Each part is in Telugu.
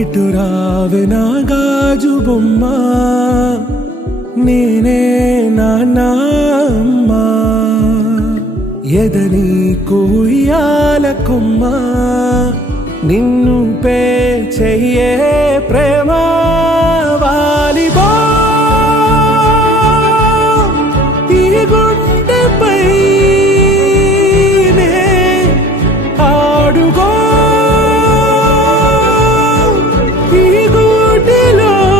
ఇటు రావే నా గాజు బొమ్మ, నేనే నాన్నమ్మ. ఎదని కుయ్యాల కొమ్మ, నిన్ను పే చెయ్యే ప్రేమ వాలిబా. ఈ గుండెపై నే ఆడుగో, ఈ గుడిలోనే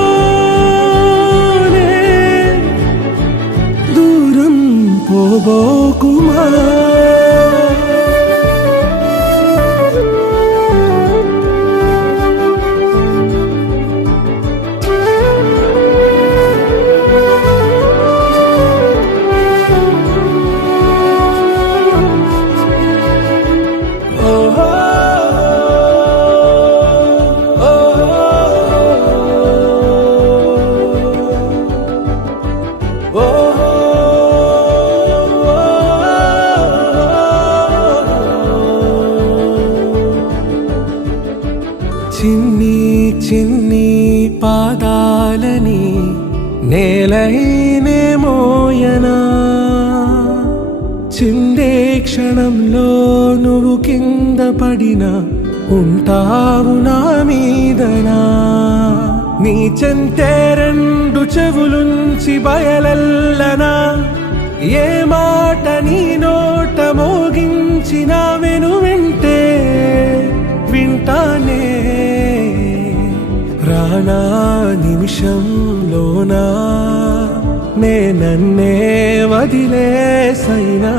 దూరం పోబోకుమా. చిన్ని చిన్ని పాదాలని నేలైనే మోయనా, చిందే క్షణంలో నువ్వు కింద పడినా ఉంటావు నా మీదనా. నీ చెంతే రెండు చెవులుంచి బయలల్లనా, ఏ మాట నీ నోట మోగించిన వెను వింటే వింటానే. రానా నిమిషంలోనా నే నన్నే వదిలేసైనా.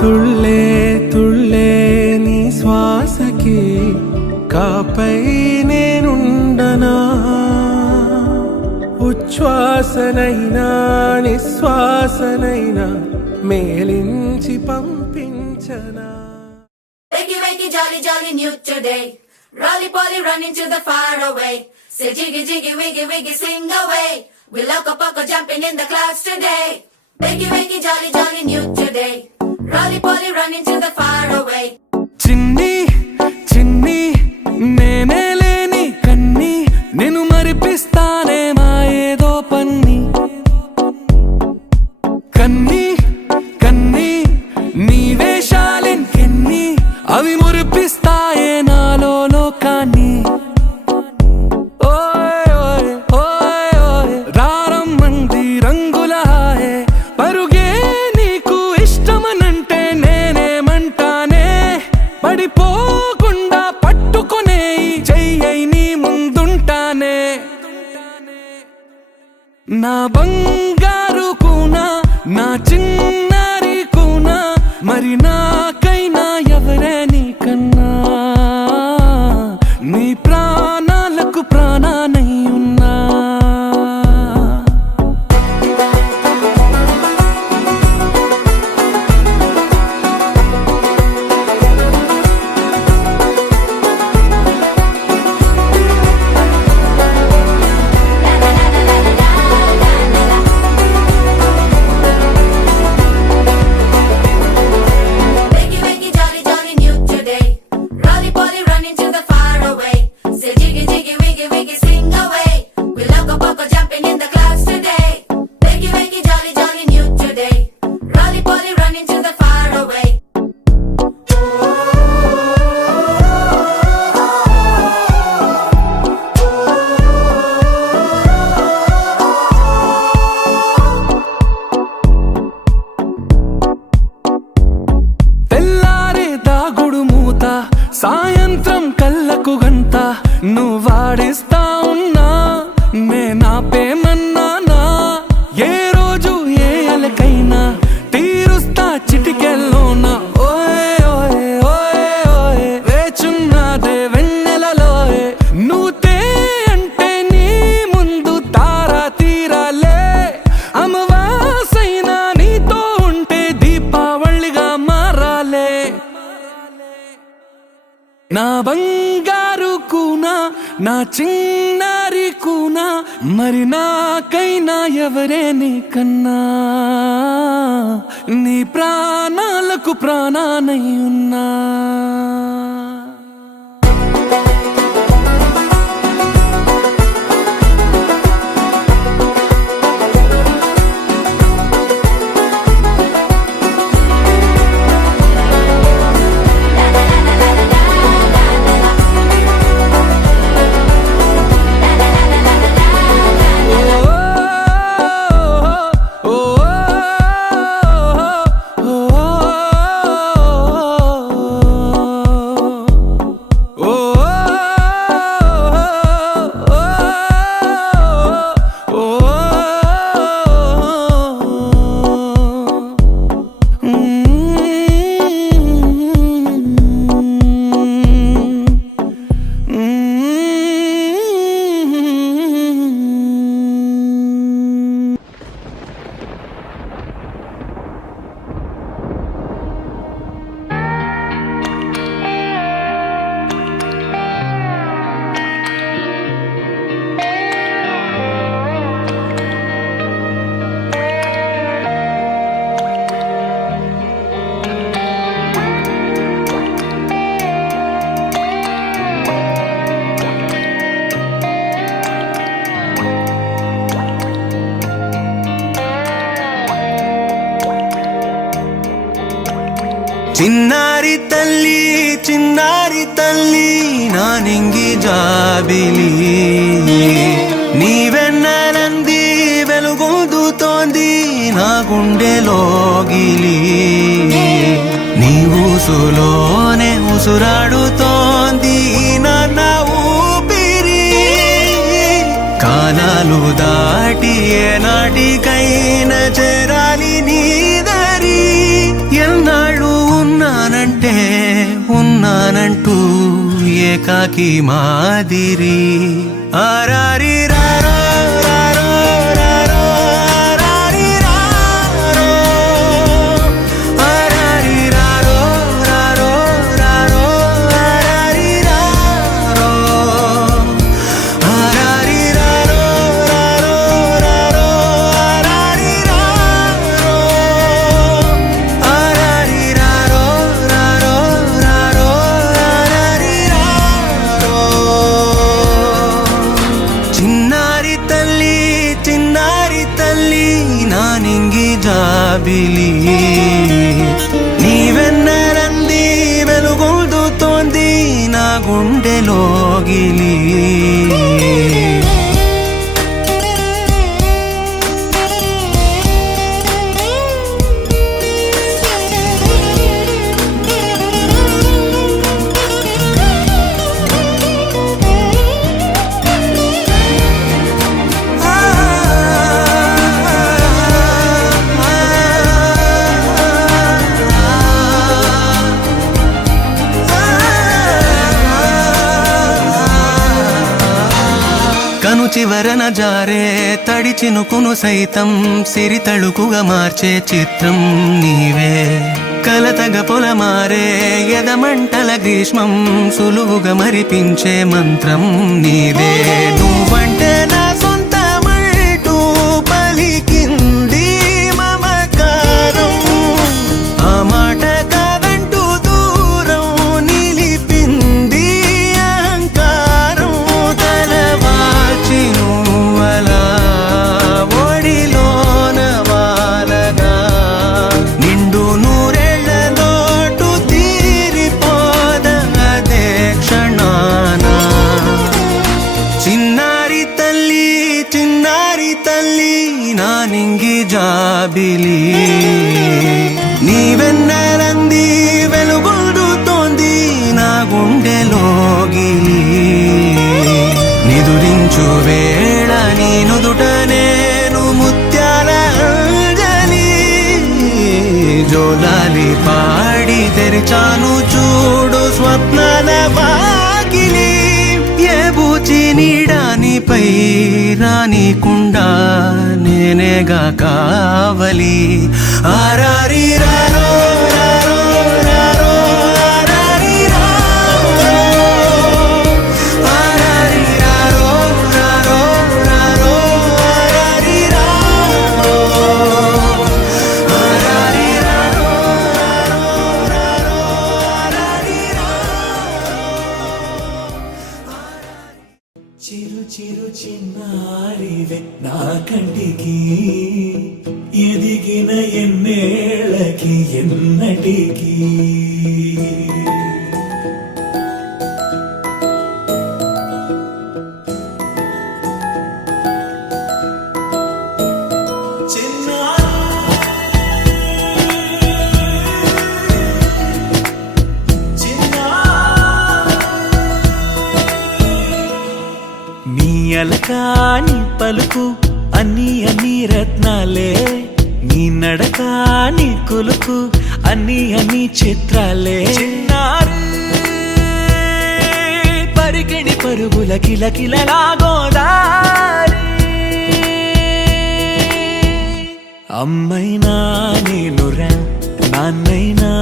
తుళ్ళే తుళ్ళే నీ శ్వాసకి కాపై నేనుండనా, ఉచ్ఛ్వాసనైనా నిశ్వాసనైనా మేలించి పంపించనా. Wakey, wakey, jolly, jolly, new today. Rolly polly, running to the far away. Say jiggy, jiggy, wiggy, wiggy, sing away. We loco poco jumping in the clouds today. Wakey, wakey, jolly, jolly, new today. Rolly polly, running to the far away. చిన్ని చిన్ని నేనే లేని కన్ని, నేను మరిపిస్తానే మా ఏదో పన్ని. కన్ని కన్ని నీ వేషాలెంకెన్ని, అవి మురిపిస్తాయే నాలో లోకాన్ని. ఓయ్ ఓయ్ ఓయ్ ఓయ్ రారమ్మంది రంగుల హాయే, పరుగే నీకు ఇష్టమనంటే నేనేమంటానే. పడిపోకుండా పట్టుకునే చెయ్యై నీ ముందుంటానే. నా బంగారు కూనా, నా చిన్నారి కూనా, మరి నాకైనా ఎవరే నీకన్నా. నీ ప్రాణాలకు ప్రాణానై ఉన్నా. Wakey, wakey, jolly, jolly, new today. Rolly polly, running to the far away. Say jiggy, jiggy, wiggy, wiggy, sing away. We loco poco jumping in the clouds today. Wakey, wakey, jolly, jolly, new today. Rolly polly, running to the far away. తెల్లారే దాగుడు మూత, సాయంత్రం కళ్ళకు గంట, నువ్వాడిస్తా ఉన్నా నేనాపేమన్నానా. ఏ రోజు ఏ అలకైనా తీరుస్తా చిటికెల్లోనా. ఓయ్ ఓయ్ ఓయ్ ఓయ్ వేచున్నదే వెన్నెలలోయే, నువ్వు తే అంటే నీ ముందు తారా తీరాలే. అమవాసైనా నీతో నా బంగారు కూనా, నా చిన్నారి కూనా, మరి నాకైనా ఎవరే నీకన్నా, నీ ప్రాణాలకు ప్రాణానై ఉన్నా. చిన్నారి తల్లి చిన్నారి తల్లి నా నింగి జాబిలి, నీవెన్నెలంది వెలుగొందుతోంది నా గుండెలోగిలి, నీ ఊసులోనే ఉసురాడుతోంది నా ఊపిరి, కాలాలు దాటి ఏనాటికైనా చేరాలి నీ దరి, ఎన్నాళ్ళు ఉన్నానంటే ఉన్నానంటూ ఏకాకి మాదిరి, ఆరారి రారో రారో రారో ఆరారి రారో, ఆరారి రారో రారో రారో ఆరారి రారో, ఆరారి రారో రారో రారో ఆరారి రారో, ఆరారి రారో రారో రారో ఆరారి రారో. చిన్నారి తల్లి చిన్నారి తల్లి నా నింగి జాబిలి, నీవెన్నెలంది వెలుగొందుతోంది నా గుండెలోగిలి. కను చివరన జారే తడి చినుకును సైతం సిరి తళుకుగా మార్చే చిత్రం నీవే, కలతగ పొలమారే ఎదమంటల గ్రీష్మం సులువుగా మరిపించే మంత్రం నీవే, నువ్వంటే నా సొంతమంటూ పలికింది మమకారం, ఆ మాట కాదంటూ దూరం నిలిపింది అహంకారం, తలవాల్చి నువ్వలా ఒడిలోన వాలగా నిండు నూరేళ్ల లోటు తీరిపోదదే క్షణాన. చిన్నారి తల్లి చిన్నారి తల్లి నా నింగి జాబిలి, నీవెన్నెలంది వెలుగొందుతోంది నా గుండెలోగిలి, నిదురించు వేళ నీ నుదుట నేను ముత్యాల అంజలి, జోలాలి పాడి తెరిచాను చూడు స్వప్నాల వాకిలి, ఏ బూచి నీడానిపై రానికుండా నేనేగా కావలి, ఆరారి రారో రారో రారో ఆరారి రారో. చిరు చిరు చిన్నారివే నా కంటికి ఎదిగిన ఎన్నేళ్ళకి ఎన్నటికి అలకాని పలుకు అన్ని అన్ని రత్నాలే నీ నడకాని కులుకు అన్ని అన్ని చిత్రాలే పరికిణి పరుగుల కిలకిలలాగోదారి అమ్మైనా నేనురా నాన్నైనా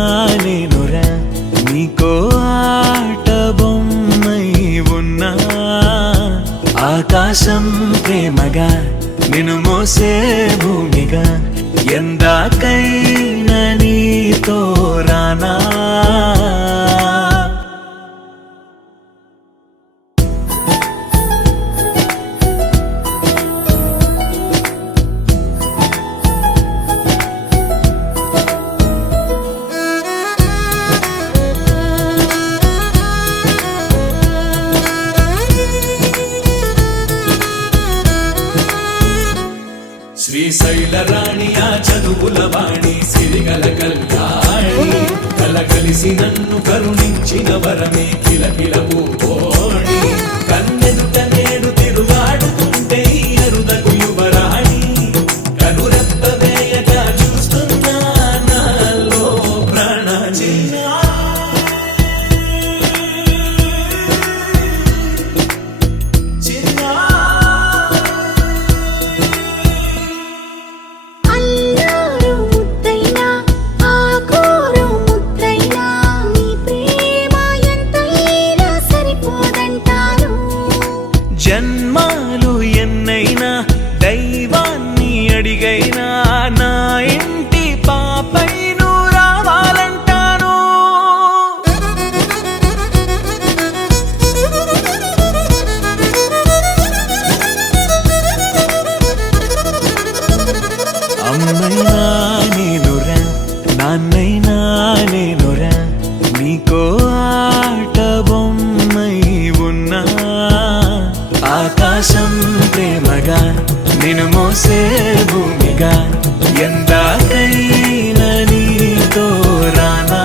నేనురా నీకో ఆట బొమ్మై ఉన్నా ఆకాశం ప్రేమగా నిన్ను మోసే భూమిగా ఎందాకైనా నీతో రానా శ్రీశైల రాణియా చదువుల వాణి సిరిగల కళ్యాణి కలగలిసి నన్ను కరుణించిన వరమే కిలకిల పూకోణి కన్నెదుట నేడు తిరుగాడుతుంటే ఈ అరుదకు యువరాణి కనురెప్ప వేయగా చూస్తున్నా నాలో ప్రాణ జన్మాలు ఎన్నైనా దైవాన్ని అడిగైనా నా ఇంటి పాపై నువ్వు రావాలంటాను అమ్మైనా నేనురా నాన్నైనా నేనురా నీకో ఆట బొమ్మై ఉన్నా ఆకాశం ప్రేమగా నిన్ను మోసే భూమిగా ఎందాకైనా నీతో రానా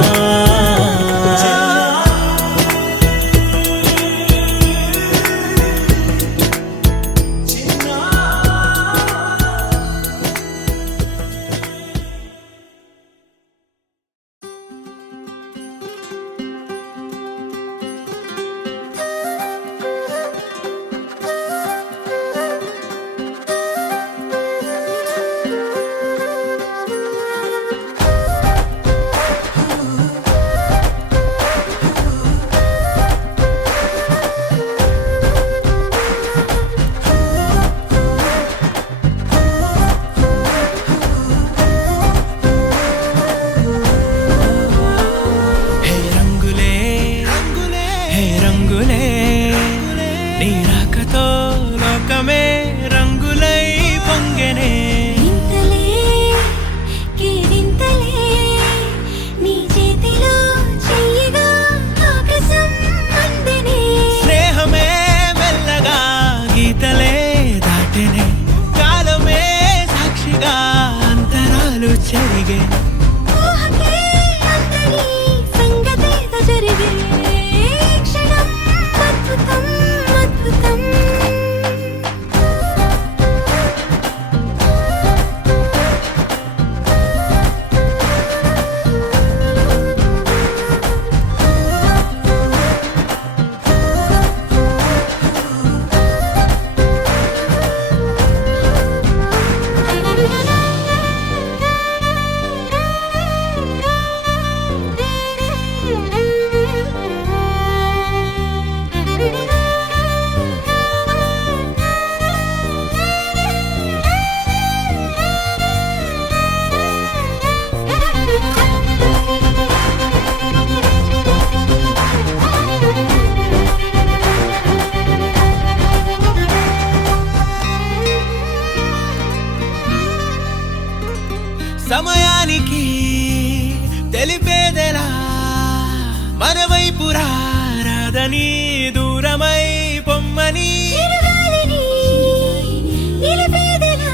జరిగే సంగతే జరిగే క్షణం అద్భుతం అద్భుతం రమ్మని చిరుగాలిని నిలిపేదెలా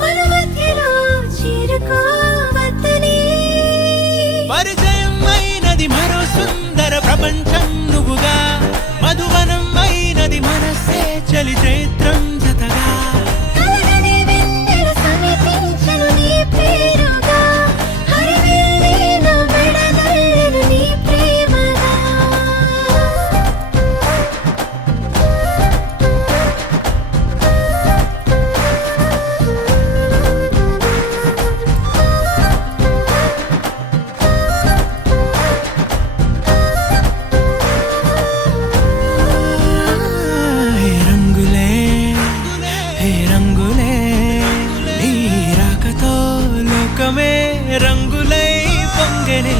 మన మధ్యలో చేరుకోవద్దని పరిచయం అయినది మరో సుందర ప్రపంచం నువ్వుగా మధువనం అయినది మనసే చలి చైత్రం జతగా కలగని వెన్నెల సమీపించను నీ పేరుగా హరివెల్లి నా మెడదల్లెను నీ ప్రేమగా హే రంగులే హే రంగులే నీ రాకతో లోకమే రంగులై పొంగనే